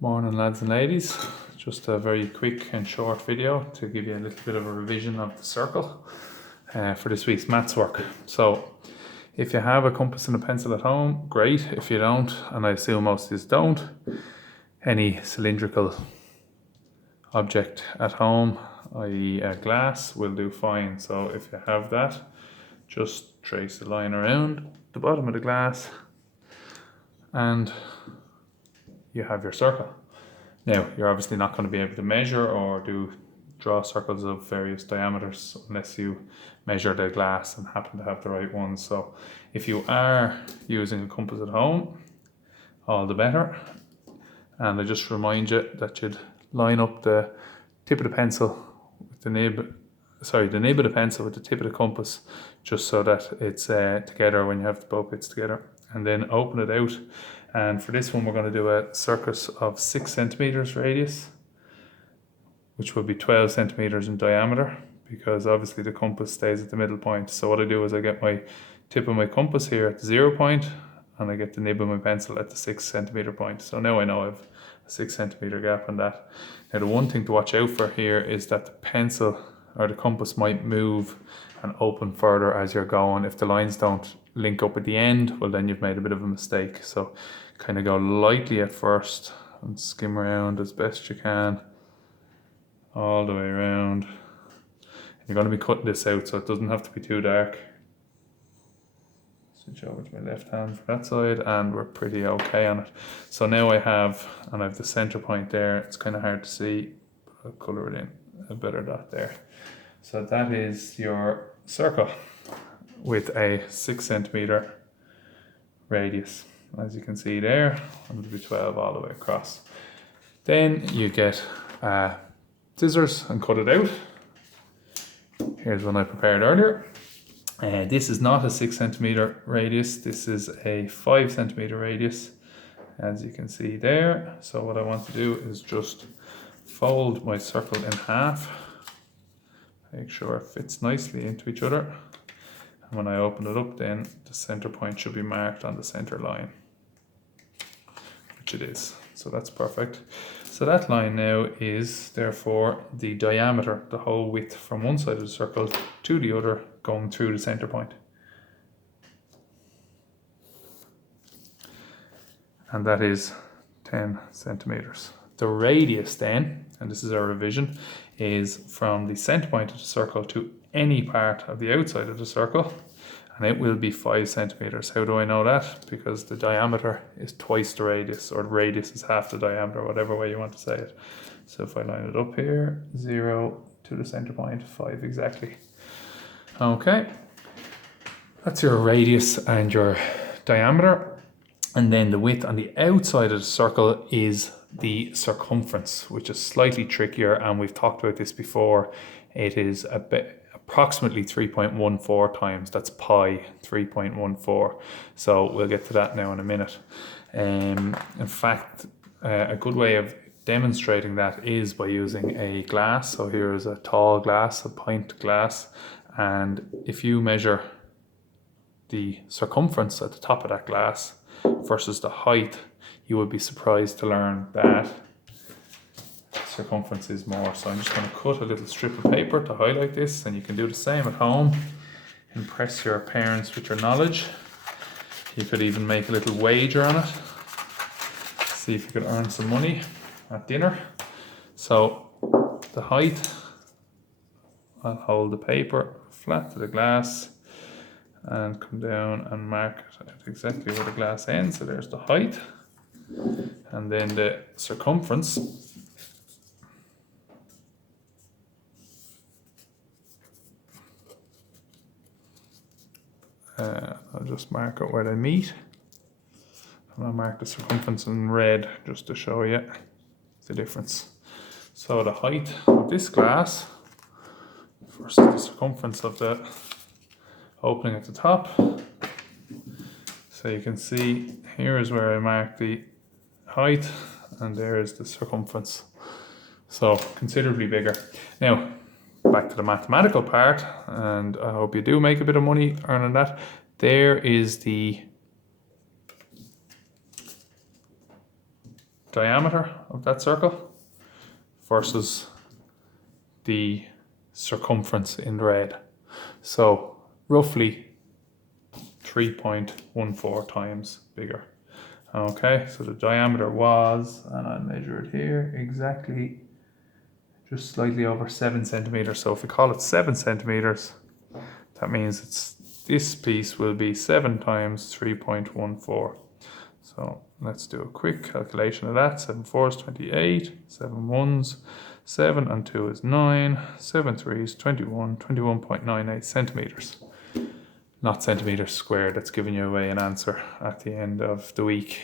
Morning lads and ladies, just a very quick and short video to give you a little bit of a revision of the circle for this week's maths work. So if you have a compass and a pencil at home, great. If you don't, and I assume most of you don't, any cylindrical object at home, i.e. a glass, will do fine. So if you have that, just trace a line around the bottom of the glass and you have your circle. Now, you're obviously not going to be able to measure or draw circles of various diameters unless you measure the glass and happen to have the right ones. So if you are using a compass at home, all the better. And I just remind you that you'd line up the tip of the pencil with the nib of the pencil with the tip of the compass, just so that it's together when you have the both bits together, and then open it out. And for this one, we're going to do a circus of 6 centimeters radius, which will be 12 centimeters in diameter, because obviously the compass stays at the middle point. So what I do is I get my tip of my compass here at the 0 point, and I get the nib of my pencil at the 6 centimeter point. So now I know I have a 6 centimeter gap on that. Now the one thing to watch out for here is that the pencil or the compass might move and open further as you're going. If the lines don't link up at the end, well then you've made a bit of a mistake. So kind of go lightly at first and skim around as best you can all the way around. You're going to be cutting this out so it doesn't have to be too dark. Switch over to my left hand for that side, and we're pretty okay on it. So now I have the center point there. It's kind of hard to see, but I'll colour it in a better dot there. So that is your circle with a 6 centimeter radius. As you can see there, I'm going to be 12 all the way across. Then you get scissors and cut it out. Here's one I prepared earlier. This is not a 6 centimeter radius, this is a 5 centimeter radius, as you can see there. So what I want to do is just fold my circle in half, make sure it fits nicely into each other. And when I open it up, then the center point should be marked on the center line, which it is. So that's perfect. So that line now is therefore the diameter, the whole width from one side of the circle to the other, going through the center point. And that is 10 centimeters. The radius then, and this is our revision, is from the center point of the circle to any part of the outside of the circle, and it will be 5 centimeters. How do I know that? Because the diameter is twice the radius, or the radius is half the diameter, whatever way you want to say it. So if I line it up here, 0 to the center point, 5 exactly. Okay, that's your radius and your diameter. And then the width on the outside of the circle is the circumference, which is slightly trickier, and we've talked about this before. It is approximately 3.14 times, that's pi, 3.14. So we'll get to that now in a minute. In fact, a good way of demonstrating that is by using a glass. So here is a tall glass, a pint glass, and if you measure the circumference at the top of that glass versus the height, you would be surprised to learn that circumference is more. So I'm just going to cut a little strip of paper to highlight this, and you can do the same at home. Impress your parents with your knowledge. You could even make a little wager on it. See if you could earn some money at dinner. So the height, I'll hold the paper flat to the glass and come down and mark it at exactly where the glass ends. So there's the height. And then the circumference, I'll just mark it where they meet. And I'll mark the circumference in red just to show you the difference. So the height of this glass versus the circumference of the opening at the top. So you can see here is where I mark the height, and there is the circumference. So considerably bigger. Now, back to the mathematical part, and I hope you do make a bit of money earning that. There is the diameter of that circle versus the circumference in red. So roughly 3.14 times bigger. Okay, so the diameter was, and I'll measure it here, exactly just slightly over 7 centimeters. So if we call it 7 centimeters, that means this piece will be 7 times 3.14. So let's do a quick calculation of that. 7 4s 28, 7 1s 7 and 2 is 9, 7 3s 21, 21.98 centimeters. Not centimeters squared. That's giving you away an answer at the end of the week.